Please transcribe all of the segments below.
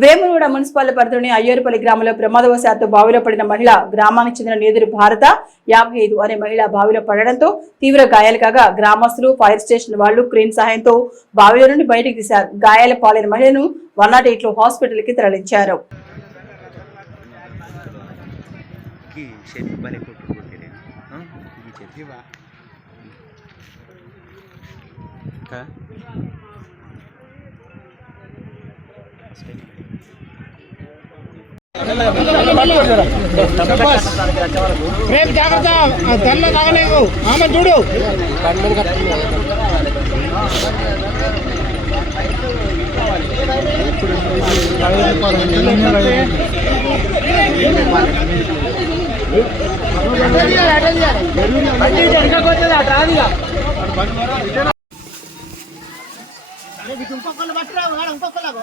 Vemulawada municipal పరిధిలోని అయ్యూరుపల్లి గ్రామంలో ప్రమాదవశాత్తు బావిలో పడిన మహిళ గ్రామానికి చెందిన నేదురు భారత యాభై ఐదు అనే మహిళ బావిలో పడడంతో తీవ్ర గాయాలు కాగా గ్రామస్తులు ఫైర్ స్టేషన్ వాళ్ళు క్రేన్ సహాయంతో బావిలో నుండి బయటికి తీశారు. గాయాల పాలైన మహిళను వన్ నాట్ ఎయిట్లో హాస్పిటల్కి? తరలించారు की రేపు జాగ్రత్త. తనలో తాగలేవు ఆమె చూడు. ఇంకొకళ్ళు పట్టురావు ఇంకొకళ్ళు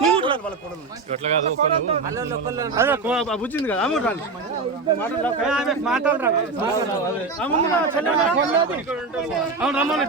నువ్వు కూడా రావాలి బుజ్జింది కదా ఆమె రాలి. మాటలు అవును రమ్మని